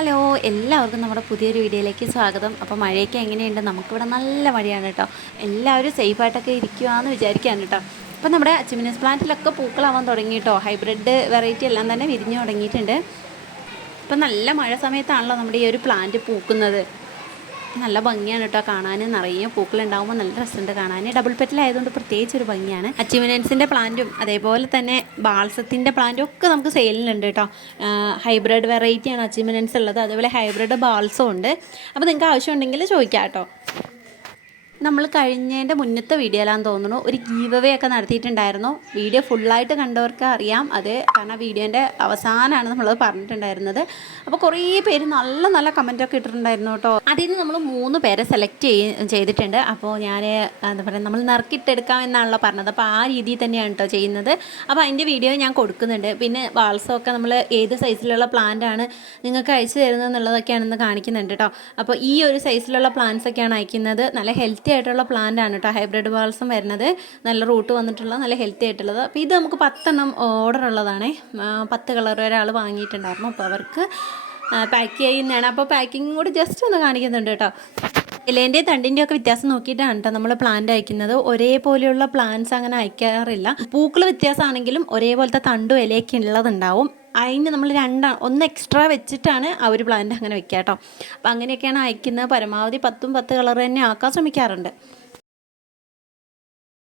Hello എല്ലാവർക്കും നമ്മുടെ പുതിയൊരു വീഡിയോയിലേക്ക് സ്വാഗതം. അപ്പോൾ മഴയൊക്കെ എങ്ങനെയുണ്ട്? നമുക്കിവിടെ നല്ല മഴയാണ് കേട്ടോ. എല്ലാവരും സേഫായിട്ടൊക്കെ ഇരിക്കുകയെന്ന് വിചാരിക്കുകയാണ് കേട്ടോ. അപ്പോൾ നമ്മുടെ ചിമിനസ് പ്ലാന്റിലൊക്കെ പൂക്കളാവാൻ തുടങ്ങി കേട്ടോ. ഹൈബ്രിഡ് വെറൈറ്റി എല്ലാം തന്നെ വിരിഞ്ഞു തുടങ്ങിയിട്ടുണ്ട്. ഇപ്പം നല്ല മഴ സമയത്താണല്ലോ നമ്മുടെ ഈ ഒരു പ്ലാന്റ് പൂക്കുന്നത്. നല്ല ഭംഗിയാണ് കേട്ടോ കാണാൻ. നിറയെ പൂക്കളുണ്ടാകുമ്പോൾ നല്ല രസമുണ്ട് കാണാൻ. ഡബിൾ പെറ്റിലായതുകൊണ്ട് പ്രത്യേകിച്ച് ഒരു ഭംഗിയാണ്. അച്ചീവ്മെൻസിന്റെ പ്ലാന്റും അതേപോലെ തന്നെ ബാൾസത്തിന്റെ പ്ലാന്റും ഒക്കെ നമുക്ക് സെയിലിലുണ്ട് കേട്ടോ. ഹൈബ്രിഡ് വെറൈറ്റിയാണ് അച്ചീവ്മെൻസ് ഉള്ളത്. അതേപോലെ ഹൈബ്രിഡ് ബാൾസും ഉണ്ട്. അപ്പോൾ നിങ്ങൾക്ക് ആവശ്യമുണ്ടെങ്കിൽ ചോദിക്കാം കേട്ടോ. നമ്മൾ കഴിഞ്ഞതിന്റെ മുന്നത്തെ വീഡിയോയിലാന്ന് തോന്നുന്നു. ഒരു ഗീവ് ഒക്കെ നടത്തിയിട്ടുണ്ടായിരുന്നു. വീഡിയോ ഫുള്ളായിട്ട് കണ്ടവർക്ക് അറിയാം. അത് കാരണം വീഡിയോന്റെ അവസാനമാണ് നമ്മളത് പറഞ്ഞിട്ടുണ്ടായിരുന്നത്. അപ്പോൾ കുറേ പേര് നല്ല നല്ല കമന്റൊക്കെ ഇട്ടിട്ടുണ്ടായിരുന്നു കേട്ടോ. അതിൽ നിന്ന് നമ്മൾ മൂന്ന് പേരെ സെലക്ട് ചെയ്തിട്ടുണ്ട്. അപ്പോൾ ഞാൻ എന്താ പറയുക നമ്മൾ നറുക്കിട്ടെടുക്കാം എന്നാണല്ലോ പറഞ്ഞത്. അപ്പോൾ ആ രീതിയിൽ തന്നെയാണ് കേട്ടോ ചെയ്യുന്നത്. അപ്പോൾ അതിന്റെ വീഡിയോ ഞാൻ കൊടുക്കുന്നുണ്ട്. പിന്നെ വാൾസമൊക്കെ നമ്മൾ ഏത് സൈസിലുള്ള പ്ലാന്റ് ആണ് നിങ്ങൾക്ക് അയച്ചു തരുന്നത് എന്നുള്ളതൊക്കെയാണെന്ന് കാണിക്കുന്നുണ്ട് കേട്ടോ അപ്പോൾ ഈ ഒരു സൈസിലുള്ള പ്ലാന്റ്സ് ഒക്കെയാണ് അയക്കുന്നത്. നല്ല ഹെൽത്തി ആയിട്ടുള്ള പ്ലാന്റ് ആണ് കേട്ടോ ഹൈബ്രിഡ് ബാൾസം വരുന്നത്. നല്ല റൂട്ട് വന്നിട്ടുള്ള നല്ല ഹെൽത്തി ആയിട്ടുള്ളത്. അപ്പോൾ ഇത് നമുക്ക് പത്തെണ്ണം ഓർഡർ ഉള്ളതാണ്. പത്ത് കളർ ഒരാൾ വാങ്ങിയിട്ടുണ്ടായിരുന്നു. അപ്പോൾ അവർക്ക് പാക്ക് ചെയ്യുന്നതാണ് അപ്പോൾ പാക്കിങ് കൂടി ജസ്റ്റ് ഒന്ന് കാണിക്കുന്നുണ്ട് കേട്ടോ ഇലേന്റെ തണ്ടിന്റെ ഒക്കെ വ്യത്യാസം നോക്കിയിട്ടാണ് കേട്ടോ നമ്മൾ പ്ലാന്റ് അയക്കുന്നത്. ഒരേപോലെയുള്ള പ്ലാന്റ്സ് അങ്ങനെ അയക്കാറില്ല. പൂക്കൾ വ്യത്യാസമാണെങ്കിലും ഒരേപോലത്തെ തണ്ടും ഇലയൊക്കെ ഉള്ളതുണ്ടാവും. അതിന് നമ്മൾ രണ്ടാണ് ഒന്ന് എക്സ്ട്രാ വെച്ചിട്ടാണ് ആ ഒരു പ്ലാന്റ് അങ്ങനെ വെക്കുക കേട്ടോ അപ്പം അങ്ങനെയൊക്കെയാണ് അയക്കുന്നത്. പരമാവധി പത്തും പത്ത് കളർ തന്നെ ആക്കാൻ ശ്രമിക്കാറുണ്ട്.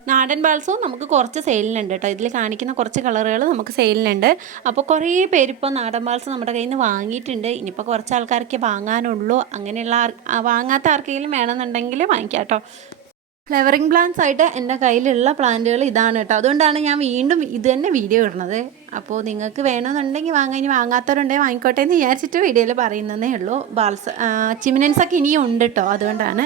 നാടൻ ബാൾസവും നമുക്ക് കുറച്ച് സെയിലിനുണ്ട് കേട്ടോ ഇതിൽ കാണിക്കുന്ന കുറച്ച് കളറുകൾ നമുക്ക് സെയിലിനുണ്ട് അപ്പോൾ കുറേ പേരിപ്പോൾ നാടൻ ബാൾസ് നമ്മുടെ കയ്യിൽ നിന്ന് വാങ്ങിയിട്ടുണ്ട്. ഇനിയിപ്പോൾ കുറച്ച് ആൾക്കാർക്ക് വാങ്ങാനുള്ളൂ. അങ്ങനെയുള്ള വാങ്ങാത്ത ആർക്കെങ്കിലും വേണമെന്നുണ്ടെങ്കിൽ വാങ്ങിക്കാം കേട്ടോ ഫ്ലവറിങ് പ്ലാന്റ്സ് ആയിട്ട് എന്റെ കയ്യിലുള്ള പ്ലാന്റുകൾ ഇതാണ് കേട്ടോ. അതുകൊണ്ടാണ് ഞാൻ വീണ്ടും ഇത് തന്നെ വീഡിയോ ഇടുന്നത്. അപ്പോൾ നിങ്ങൾക്ക് വേണമെന്നുണ്ടെങ്കിൽ വാങ്ങാൻ ഇനി വാങ്ങാത്തവരുണ്ടെങ്കിൽ വാങ്ങിക്കോട്ടെ എന്ന് വിചാരിച്ചിട്ട് വീഡിയോയിൽ പറയുന്നതേ ഉള്ളൂ. ബാൾസ് ചിമിനൻസ് ഒക്കെ ഇനിയും ഉണ്ട് കേട്ടോ. അതുകൊണ്ടാണ്.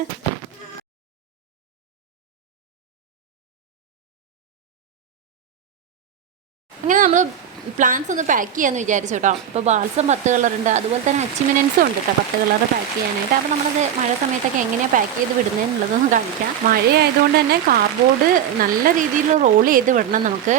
അങ്ങനെ നമ്മൾ പ്ലാന്റ്സ് ഒന്ന് പാക്ക് ചെയ്യാമെന്ന് വിചാരിച്ചു കേട്ടോ. ഇപ്പോൾ ബാൾസം പത്ത് കളറുണ്ട് അതുപോലെ തന്നെ അച്ചിമിനൻസും ഉണ്ട് കേട്ടോ പത്ത് കളർ പാക്ക് ചെയ്യാനായിട്ട്. അപ്പോൾ നമ്മളത് മഴ സമയത്തൊക്കെ എങ്ങനെയാണ് പാക്ക് ചെയ്ത് വിടുന്നതെന്നുള്ളതൊന്ന് കാണിക്കാം. മഴയായതുകൊണ്ട് തന്നെ കാർഡ്ബോർഡ് നല്ല രീതിയിൽ റോൾ ചെയ്ത് വിടണം നമുക്ക്.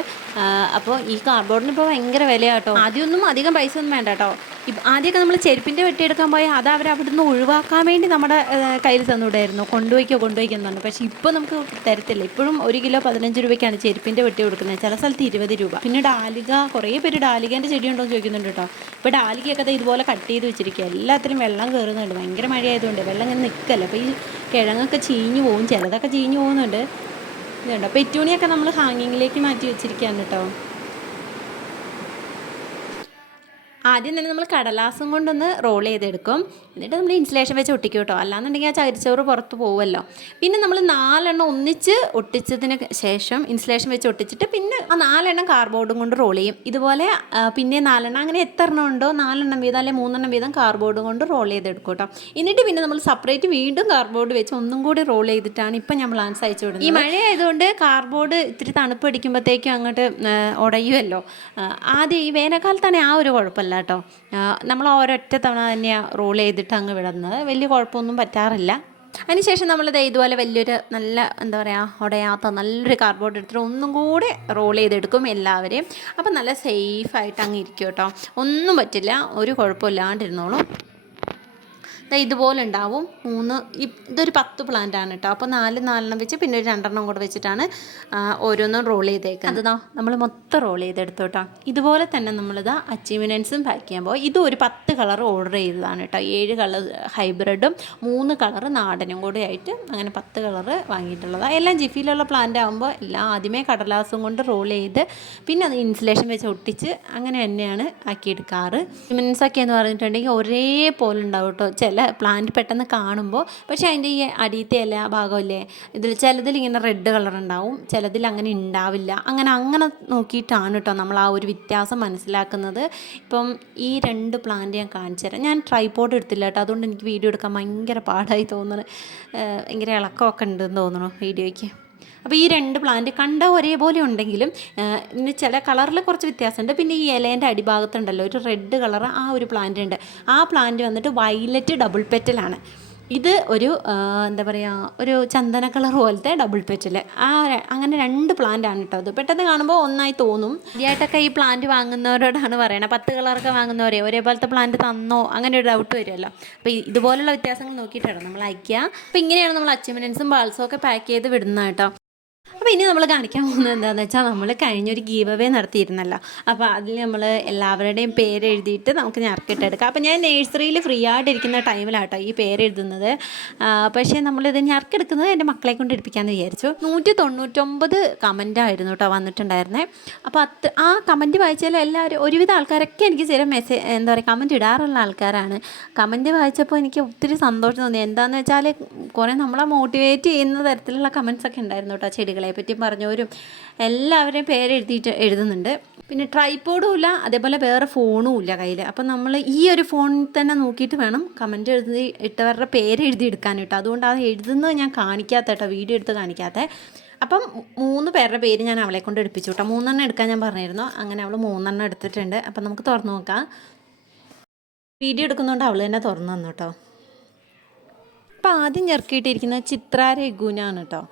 അപ്പോൾ ഈ കാർഡ്ബോർഡിന് ഇപ്പോൾ ഭയങ്കര വിലയാണ് കേട്ടോ. ആദ്യമൊന്നും അധികം പൈസ ഒന്നും വേണ്ട കേട്ടോ. ഇപ്പം ആദ്യമൊക്കെ നമ്മൾ ചെരുപ്പിന്റെ വെട്ടിയെടുക്കാൻ പോയാൽ അത് അവർ അവിടുന്ന് ഒഴിവാക്കാൻ വേണ്ടി നമ്മുടെ കയ്യിൽ തന്നുവിടായിരുന്നു. കൊണ്ടുപോയിക്കോ കൊണ്ടുപോയിക്കോ എന്ന് പറഞ്ഞു. പക്ഷേ ഇപ്പോൾ നമുക്ക് തരത്തില്ല. ഇപ്പോഴും ഒരു കിലോ പതിനഞ്ച് രൂപയ്ക്കാണ് ചെരുപ്പിന്റെ വെട്ടി കൊടുക്കുന്നത്. ചില സ്ഥലത്ത് ഇരുപത് രൂപ. പിന്നെ ഡാലിക കുറേ പേര് ഡാലികേന്റെ ചെടി ഉണ്ടോ എന്ന് ചോദിക്കുന്നുണ്ട് കേട്ടോ. ഇപ്പോൾ ഡാലികയൊക്കെ ഇതുപോലെ കട്ട് ചെയ്ത് വെച്ചിരിക്കുക എല്ലാത്തിനും വെള്ളം കയറുന്നുണ്ട് ഭയങ്കര മഴയായതുകൊണ്ട് വെള്ളം ഇങ്ങനെ നിൽക്കല്ല അപ്പോൾ ഈ കിഴങ്ങൊക്കെ ചീഞ്ഞു പോകും ചിലതൊക്കെ ചീഞ്ഞു പോകുന്നുണ്ട്. ഇതുണ്ട്. പെറ്റൂണിയൊക്കെ നമ്മൾ ഹാങ്ങിങ്ങിലേക്ക് മാറ്റി വെച്ചിരിക്കുകയാണ് കേട്ടോ. ആദ്യം തന്നെ നമ്മൾ കടലാസും കൊണ്ടൊന്ന് റോൾ ചെയ്തെടുക്കും. എന്നിട്ട് നമ്മൾ ഇൻസുലേഷൻ വെച്ച് ഒട്ടിക്കും കേട്ടോ. അല്ലാന്നുണ്ടെങ്കിൽ ആ ചകിരിച്ചോറ് പുറത്ത് പോകുമല്ലോ പിന്നെ നമ്മൾ നാലെണ്ണം ഒന്നിച്ച് ഒട്ടിച്ചതിന് ശേഷം ഇൻസുലേഷൻ വെച്ച് ഒട്ടിച്ചിട്ട് പിന്നെ ആ നാലെണ്ണം കാർബോർഡും കൊണ്ട് റോൾ ചെയ്യും. ഇതുപോലെ പിന്നെ നാലെണ്ണം അങ്ങനെ എത്ര എണ്ണം ഉണ്ടോ നാലെണ്ണം വീതം അല്ലെങ്കിൽ മൂന്നെണ്ണം വീതം കാർബോർഡ് കൊണ്ട് റോൾ ചെയ്തെടുക്കും കേട്ടോ. എന്നിട്ട് പിന്നെ നമ്മൾ സെപ്പറേറ്റ് വീണ്ടും കാർബോർഡ് വെച്ച് ഒന്നും കൂടി റോൾ ചെയ്തിട്ടാണ് ഇപ്പം നമ്മൾ ആൻസ് അയച്ചു വിടുന്നത്. ഈ മഴയായതുകൊണ്ട് കാർബോർഡ് ഇത്തിരി തണുപ്പ് അടിക്കുമ്പോഴത്തേക്കും അങ്ങോട്ട് ഉടയുമല്ലോ. ആദ്യം ഈ വേനൽക്കാലത്താണ് ആ ഒരു കുഴപ്പമില്ല. കേട്ടോ നമ്മൾ ഒരൊറ്റ തവണ തന്നെയാണ് റോൾ ചെയ്തിട്ട് അങ്ങ് വിടുന്നത് വലിയ കുഴപ്പമൊന്നും പറ്റാറില്ല. അതിനുശേഷം നമ്മളിത് ഇതുപോലെ വലിയൊരു നല്ല എന്താ പറയുക ഉടയാത്ത നല്ലൊരു കാർഡ്ബോർഡ് എടുത്തിട്ട് ഒന്നും കൂടെ റോൾ ചെയ്തെടുക്കും എല്ലാവരെയും. അപ്പം നല്ല സേഫായിട്ട് അങ്ങ് ഇരിക്കും കേട്ടോ. ഒന്നും പറ്റില്ല. ഒരു കുഴപ്പമില്ലാണ്ടിരുന്നോളൂ. ഇതുപോലെ ഉണ്ടാവും. മൂന്ന് ഇതൊരു പത്ത് പ്ലാന്റ് ആണ് കേട്ടോ അപ്പോൾ നാല് നാലെണ്ണം വെച്ച് പിന്നെ ഒരു രണ്ടെണ്ണം കൂടെ വെച്ചിട്ടാണ് ഓരോന്നും റോൾ ചെയ്തേക്കുന്നത് അതാ നമ്മൾ മൊത്തം റോൾ ചെയ്തെടുത്തു ഇതുപോലെ തന്നെ നമ്മളിതാ അച്ചീവ്മെൻസും പാക്ക് ചെയ്യാൻ പോകും ഇതും ഒരു പത്ത് കളർ ഓർഡർ ചെയ്തതാണ് കേട്ടോ ഏഴ് കളർ ഹൈബ്രിഡും മൂന്ന് കളർ നാടനും കൂടെ ആയിട്ട് അങ്ങനെ പത്ത് കളർ വാങ്ങിയിട്ടുള്ളതാണ് എല്ലാം ജിഫിയിലുള്ള പ്ലാന്റ് ആകുമ്പോൾ എല്ലാം ആദ്യമേ കടലാസും കൊണ്ട് റോൾ ചെയ്ത് പിന്നെ അത് ഇൻസുലേഷൻ വെച്ച് ഒട്ടിച്ച് അങ്ങനെ തന്നെയാണ് ആക്കിയെടുക്കാറ്. ഒക്കെ എന്ന് പറഞ്ഞിട്ടുണ്ടെങ്കിൽ ഒരേപോലെ ഉണ്ടാവും കേട്ടോ ചില പ്ലാന്റ് പെട്ടെന്ന് കാണുമ്പോൾ പക്ഷേ അതിന്റെ ഈ അടിയത്തെ ഇല ഭാഗമല്ലേ ഇതിൽ ചിലതിൽ ഇങ്ങനെ റെഡ് കളർ ഉണ്ടാവും ചിലതിൽ അങ്ങനെ ഉണ്ടാവില്ല അങ്ങനെ അങ്ങനെ നോക്കിയിട്ടാണ് കേട്ടോ നമ്മൾ ആ ഒരു വ്യത്യാസം മനസ്സിലാക്കുന്നത്. ഇപ്പം ഈ രണ്ട് പ്ലാന്റ് ഞാൻ കാണിച്ചു തരാം. ഞാൻ ട്രൈപോഡ് എടുത്തില്ല കേട്ടോ അതുകൊണ്ട് എനിക്ക് വീഡിയോ എടുക്കാൻ ഭയങ്കര പാടായി തോന്നുന്നു ഭയങ്കര ഇളക്കമൊക്കെ ഉണ്ടെന്ന് തോന്നുന്നു വീഡിയോയ്ക്ക് അപ്പോൾ ഈ രണ്ട് പ്ലാന്റ് കണ്ട ഒരേപോലെ ഉണ്ടെങ്കിലും പിന്നെ ചില കളറിൽ കുറച്ച് വ്യത്യാസമുണ്ട്. പിന്നെ ഈ ഇലേന്റെ അടിഭാഗത്തുണ്ടല്ലോ ഒരു റെഡ് കളർ ആ ഒരു പ്ലാന്റ് ഉണ്ട്. ആ പ്ലാന്റ് വന്നിട്ട് വയലറ്റ് ഡബിൾ പെറ്റലാണ് ഇത് ഒരു എന്താ പറയുക ഒരു ചന്ദന കളർ പോലത്തെ ഡബിൾ പെറ്റിൽ ആ അങ്ങനെ രണ്ട് പ്ലാന്റ് ആണ് കേട്ടോ അത്. പെട്ടെന്ന് കാണുമ്പോൾ ഒന്നായി തോന്നും. ആദ്യമായിട്ടൊക്കെ ഈ പ്ലാന്റ് വാങ്ങുന്നവരോടാണ് പറയണത് പത്ത് കളറൊക്കെ വാങ്ങുന്നവരെ ഒരേപോലത്തെ പ്ലാന്റ് തന്നോ അങ്ങനെ ഒരു ഡൗട്ട് വരുമല്ലോ അപ്പോൾ ഇതുപോലുള്ള വ്യത്യാസങ്ങൾ നോക്കിയിട്ടാണ് നമ്മൾ അയക്കുക അപ്പോൾ ഇങ്ങനെയാണ് നമ്മൾ അച്ചീവ്മെന്റ്സും ബാൾസും ഒക്കെ പാക്ക് ചെയ്ത് വിടുന്നത് കേട്ടോ അപ്പോൾ ഇനി നമ്മൾ കാണിക്കാൻ പോകുന്നത് എന്താണെന്ന് വെച്ചാൽ നമ്മൾ കഴിഞ്ഞൊരു ഗീവ് അവേ നടത്തിയിരുന്നല്ലോ. അപ്പോൾ അതിൽ നമ്മൾ എല്ലാവരുടെയും പേര് എഴുതിയിട്ട് നമുക്ക് ഞറക്കിട്ടെടുക്കാം അപ്പോൾ ഞാൻ നേഴ്സറിയിൽ ഫ്രീ ആയിട്ടിരിക്കുന്ന ടൈമിലാട്ടോ ഈ പേര് എഴുതുന്നത്. പക്ഷേ നമ്മളിത് ഞർക്കെടുക്കുന്നത് എന്റെ മക്കളെ കൊണ്ട് എടുപ്പിക്കാമെന്ന് വിചാരിച്ചു. നൂറ്റി തൊണ്ണൂറ്റൊമ്പത് കമന്റായിരുന്നു കേട്ടോ വന്നിട്ടുണ്ടായിരുന്നേ. അപ്പോൾ അത് ആ കമന്റ് വായിച്ചാൽ എല്ലാവരും ഒരുവിധ ആൾക്കാരൊക്കെ എനിക്ക് ചില മെസ്സേജ് എന്താ പറയുക കമന്റ് ഇടാറുള്ള ആൾക്കാരാണ്. കമന്റ് വായിച്ചപ്പോൾ എനിക്ക് ഒത്തിരി സന്തോഷം തോന്നി. എന്താണെന്ന് വെച്ചാൽ കുറേ നമ്മളെ മോട്ടിവേറ്റ് ചെയ്യുന്ന തരത്തിലുള്ള കമൻസ് ഒക്കെ ഉണ്ടായിരുന്നു കേട്ടോ ചെടികളെ പറ്റി പറഞ്ഞവരും എല്ലാവരെയും പേരെഴുതിയിട്ട് എഴുതുന്നുണ്ട്. പിന്നെ ട്രൈപ്പോഡും ഇല്ല അതേപോലെ വേറെ ഫോണും ഇല്ല കയ്യിൽ അപ്പം നമ്മൾ ഈ ഒരു ഫോണിൽ തന്നെ നോക്കിയിട്ട് വേണം കമന്റ് എഴുതി ഇട്ടവരുടെ പേര് എഴുതി എടുക്കാൻ അതുകൊണ്ട് അത് എഴുതുന്നത് ഞാൻ കാണിക്കാത്ത കേട്ടോ വീഡിയോ എടുത്ത് കാണിക്കാത്ത. അപ്പം മൂന്ന് പേരുടെ പേര് ഞാൻ അവളെ കൊണ്ട് എടുപ്പിച്ചു കേട്ടോ. മൂന്നെണ്ണം എടുക്കാൻ ഞാൻ പറഞ്ഞിരുന്നു. അങ്ങനെ അവൾ മൂന്നെണ്ണം എടുത്തിട്ടുണ്ട്. അപ്പം നമുക്ക് തുറന്നു നോക്കാം. വീഡിയോ എടുക്കുന്നതുകൊണ്ട് അവൾ തന്നെ തുറന്നു തന്നു കേട്ടോ. അപ്പം ആദ്യം ഞെറുക്കിയിട്ടിരിക്കുന്നത് ചിത്ര രഘുനാണ് കേട്ടോ.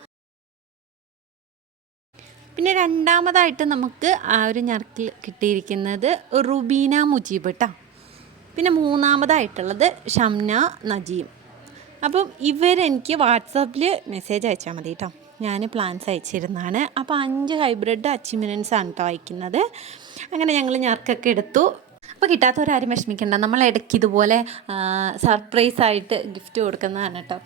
പിന്നെ രണ്ടാമതായിട്ട് നമുക്ക് ആ ഒരു ഞർക്കിൽ കിട്ടിയിരിക്കുന്നത് റുബീന മുജീബ് കേട്ടോ പിന്നെ മൂന്നാമതായിട്ടുള്ളത് ഷംന നജീം. അപ്പം ഇവരെനിക്ക് വാട്സാപ്പിൽ മെസ്സേജ് അയച്ചാൽ മതി കേട്ടോ ഞാൻ പ്ലാൻസ് അയച്ചിരുന്നതാണ് അപ്പോൾ അഞ്ച് ഹൈബ്രിഡ് അച്ചീവ്മെന്റ്സ് ആണ് കേട്ടോ അയക്കുന്നത് അങ്ങനെ ഞങ്ങൾ ഞർക്കൊക്കെ എടുത്തു. അപ്പോൾ കിട്ടാത്തവരാരും വിഷമിക്കേണ്ട. നമ്മൾ ഇടയ്ക്ക് ഇതുപോലെ സർപ്രൈസ് ആയിട്ട് ഗിഫ്റ്റ് കൊടുക്കുന്നതാണ് കേട്ടോ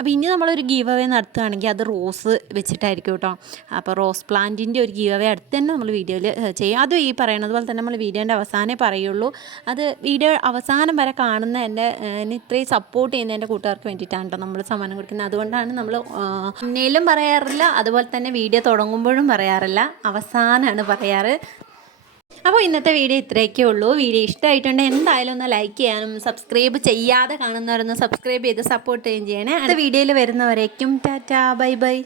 അപ്പോൾ ഇനി നമ്മളൊരു ഗീവ് അവേ നടത്തുകയാണെങ്കിൽ അത് റോസ് വെച്ചിട്ടായിരിക്കും കേട്ടോ. അപ്പോൾ റോസ് പ്ലാന്റിന്റെ ഒരു ഗീവ് അവേ അടുത്ത് തന്നെ നമ്മൾ വീഡിയോയിൽ ചെയ്യും. അതും ഈ പറയുന്നത് പോലെ തന്നെ നമ്മൾ വീഡിയോന്റെ അവസാനമേ പറയുള്ളൂ. അത് വീഡിയോ അവസാനം വരെ കാണുന്ന എന്റെ എന്നെ ഇത്രയും സപ്പോർട്ട് ചെയ്യുന്ന എന്റെ കൂട്ടുകാർക്ക് വേണ്ടിയിട്ടാണ് കേട്ടോ നമ്മൾ സമ്മാനം കൊടുക്കുന്നത്. അതുകൊണ്ടാണ് നമ്മൾ മുന്നേലും പറയാറില്ല അതുപോലെ തന്നെ വീഡിയോ തുടങ്ങുമ്പോഴും പറയാറില്ല. അവസാനമാണ് പറയാറ്. അപ്പോൾ ഇന്നത്തെ വീഡിയോ ഇത്രയൊക്കെ ഉള്ളൂ. വീഡിയോ ഇഷ്ടമായിട്ടുണ്ടെങ്കിൽ എന്തായാലും ഒന്ന് ലൈക്ക് ചെയ്യാനും സബ്സ്ക്രൈബ് ചെയ്യാതെ കാണുന്നവരൊന്ന് സബ്സ്ക്രൈബ് ചെയ്ത് സപ്പോർട്ട് ചെയ്യുകയും ചെയ്യണേ. അടുത്ത വീഡിയോയിൽ വരുന്നവരേക്കും ടാറ്റാ ബൈ ബൈ.